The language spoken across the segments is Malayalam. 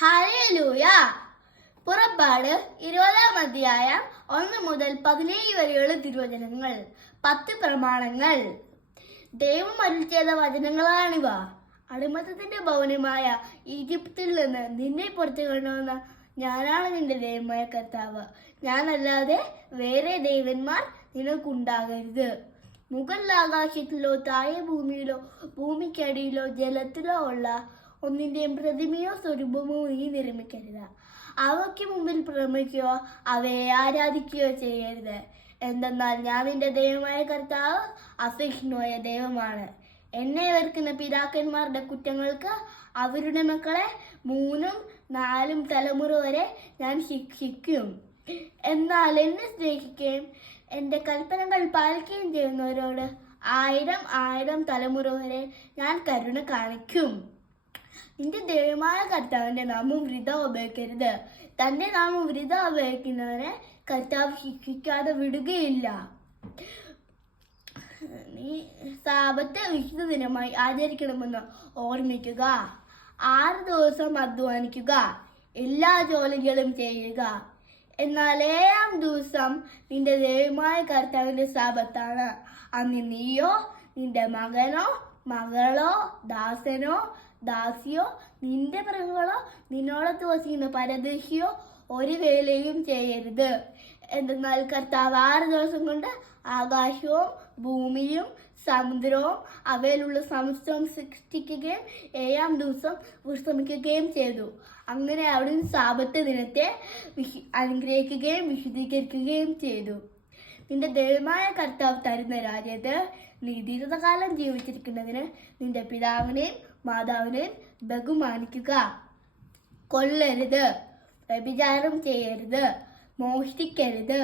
ഹല്ലേലൂയ. പുറപ്പാട് 20-ാം അധ്യായം 1 മുതൽ 17 വരെയുള്ള തിരുവചനങ്ങൾ. 10 പ്രമാണങ്ങൾ. ദൈവം അരുളി ചെയ്ത വചനങ്ങളാണിവ. അടിമത്തത്തിന്റെ ഭവനമായ ഈജിപ്തിൽ നിന്ന് നിന്നെ പുറത്തു കൊണ്ടുവന്ന ഞാനാണ് നിന്റെ ദൈവമായ കർത്താവ്. ഞാനല്ലാതെ വേറെ ദേവന്മാർ നിനക്കുണ്ടാകരുത്. മുകളിൽ ആകാശത്തിലോ താഴെ ഭൂമിയിലോ ഭൂമിക്കടിയിലോ ജലത്തിലോ ഉള്ള ഒന്നിന്റെയും പ്രതിമയോ സ്വരൂപമോ നീ നിർമ്മിക്കരുത്. അവയ്ക്ക് മുമ്പിൽ പ്രമിക്കുകയോ അവയെ ആരാധിക്കുകയോ ചെയ്യരുത്. എന്തെന്നാൽ ഞാൻ നിന്റെ ദൈവമായ കർത്താവ് അസഹിഷ്ണുവായ ദൈവമാണ്. എന്നെ വെറുക്കുന്ന പിതാക്കന്മാരുടെ കുറ്റങ്ങൾക്ക് അവരുടെ മക്കളെ 3 4 തലമുറ വരെ ഞാൻ ശിക്ഷിക്കും. എന്നാൽ എന്നെ സ്നേഹിക്കുകയും എന്റെ കൽപ്പനകൾ പാലിക്കുകയും ചെയ്യുന്നവരോട് 1000 തലമുറ വരെ ഞാൻ കരുണ കാണിക്കും. നിന്റെ ദൈവമായ കർത്താവിന്റെ നാമം വൃഥ ഉപയോഗിക്കരുത്. തന്റെ നാമം വൃഥ ഉപയോഗിക്കുന്നവനെ കർത്താവ് ശിക്ഷിക്കാതെ വിടുകയില്ല. നീ സാബത്ത് വിശുദ്ധ ദിനമായി ആചരിക്കണമെന്ന് ഓർമ്മിക്കുക. 6 ദിവസം അധ്വാനിക്കുക, എല്ലാ ജോലികളും ചെയ്യുക. എന്നാൽ 7-ാം ദിവസം നിന്റെ ദൈവമായ കർത്താവിന്റെ സാബത്താണ്. അന്ന് നീയോ നിന്റെ മകനോ മകളോ ദാസനോ ദാസിയോ നിന്റെ മൃഗങ്ങളോ നിന്നോടത്ത് വസിക്കുന്ന പരദേശിയോ ഒരു വേലയും ചെയ്യരുത്. എന്തെന്നാൽ കർത്താവ് 6 ദിവസം കൊണ്ട് ആകാശവും ഭൂമിയും സമുദ്രവും അവയിലുള്ള സമസ്തവും സൃഷ്ടിക്കുകയും 7-ാം ദിവസം വിശ്രമിക്കുകയും ചെയ്തു. അങ്ങനെ അവിടുന്ന് സാബത്ത് ദിനത്തെ അനുഗ്രഹിക്കുകയും വിശുദ്ധീകരിക്കുകയും ചെയ്തു. നിന്റെ ദൈവമായ കർത്താവ് തരുന്ന രാജ്യത്ത് നീ ദീർഘകാലം ജീവിച്ചിരിക്കുന്നതിന് നിന്റെ പിതാവിനെയും മാതാവിനെയും ബഹുമാനിക്കുക. കൊല്ലരുത്, വ്യഭിചാരം ചെയ്യരുത്, മോഷ്ടിക്കരുത്,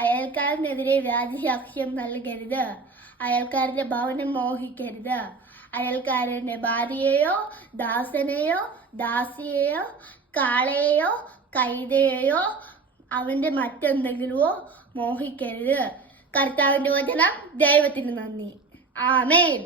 അയൽക്കാരനെതിരെ വ്യാജസാക്ഷ്യം നൽകരുത്, അയൽക്കാരന്റെ ഭവനം മോഹിക്കരുത്, അയൽക്കാരന്റെ ഭാര്യയെയോ ദാസനെയോ ദാസിയെയോ കാളയെയോ കൈതയെയോ അവന്റെ മറ്റെന്തെങ്കിലുമോ മോഹിക്കരുത്. കർത്താവിന്റെ വചനം. ദൈവത്തിന് നന്ദി. ആമേൻ.